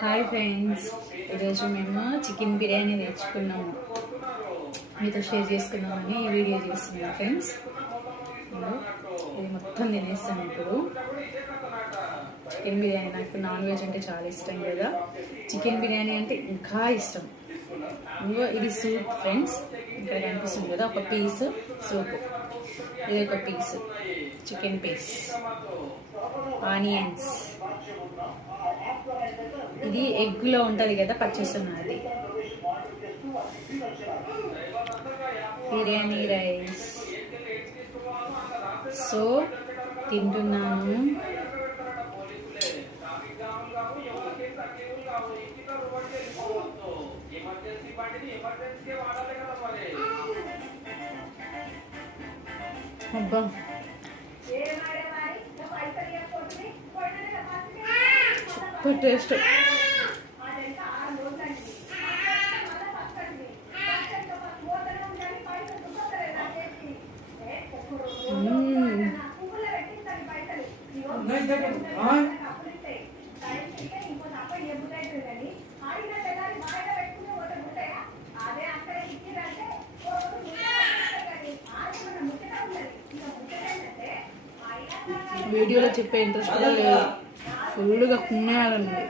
Hi friends, ఈరోజు మేము chicken biryani తెచ్చుకున్నాము. మీతో షేర్ చేసుకుందామని ఈ వీడియో చేస్తున్నాను ఫ్రెండ్స్. ఇది మొత్తం తినేస్తాను ఇప్పుడు. చికెన్ బిర్యానీ నాకు నాన్ వెజ్ అంటే చాలా ఇష్టం కదా, చికెన్ బిర్యానీ అంటే ఇంకా ఇష్టం. ఇంకో ఇది సూప్ ఫ్రెండ్స్, ఇక్కడ కనిపిస్తుంది కదా ఒక పీస్ సూప్, ఇది ఒక పీస్ చికెన్ పీస్, ఆనియన్స్, ఇది ఎగ్గులో ఉంటుంది కదా పచ్చేస్తున్నది, బిర్యానీ రైస్. సో తింటున్నాను. అబ్బా సూపర్ టేస్ట్. వీడియోలో చెప్పే ఇంట్రెస్ట్ కూడా లేదు, ఫుల్గా కుమ్మేయాలండి.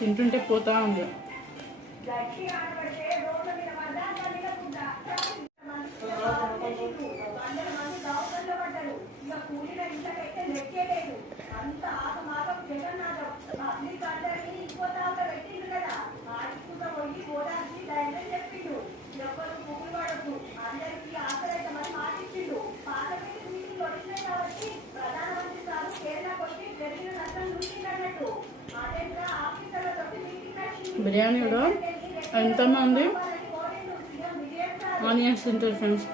తింటుంటే పోతా ఉంది. బిర్యానీలో ఎంతమంది ఆనియన్స్ తింటారు ఫ్రెండ్స్?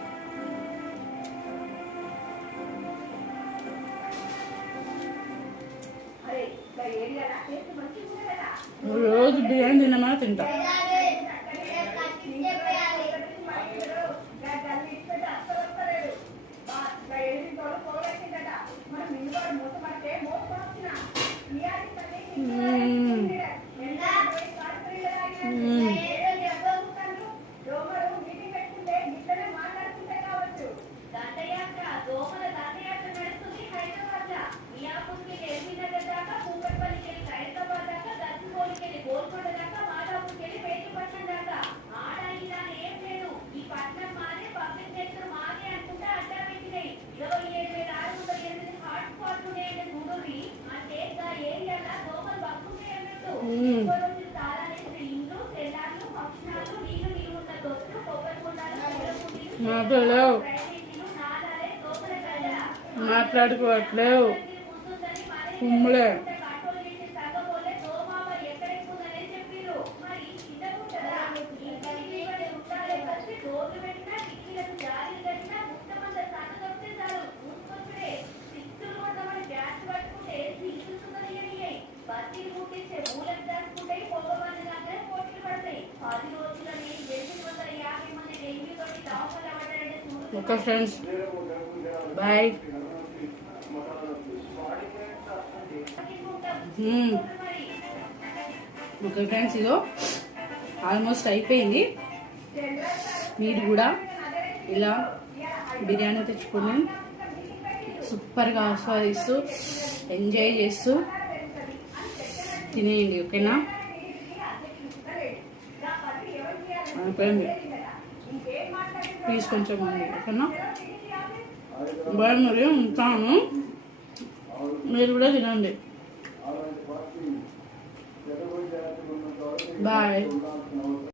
రోజు బిర్యానీ తినమని తింటా. మాట్లాడలేవు, మాట్లాడుకోవట్లేవు, కుమ్ములే. Okay friends, bye. Okay friends, ఇదో ఆల్మోస్ట్ అయిపోయింది. మీరు కూడా ఇలా బిర్యానీ తెచ్చుకొని సూపర్గా ఆస్వాదిస్తూ ఎంజాయ్ చేస్తూ తినేయండి. ఓకేనా? అయిపోయింది. ప్లీజ్ కొంచెం ఉంది. ఓకేనా? బాయ్, మరి ఉంటాను. మీరు కూడా తినండి. బాయ్.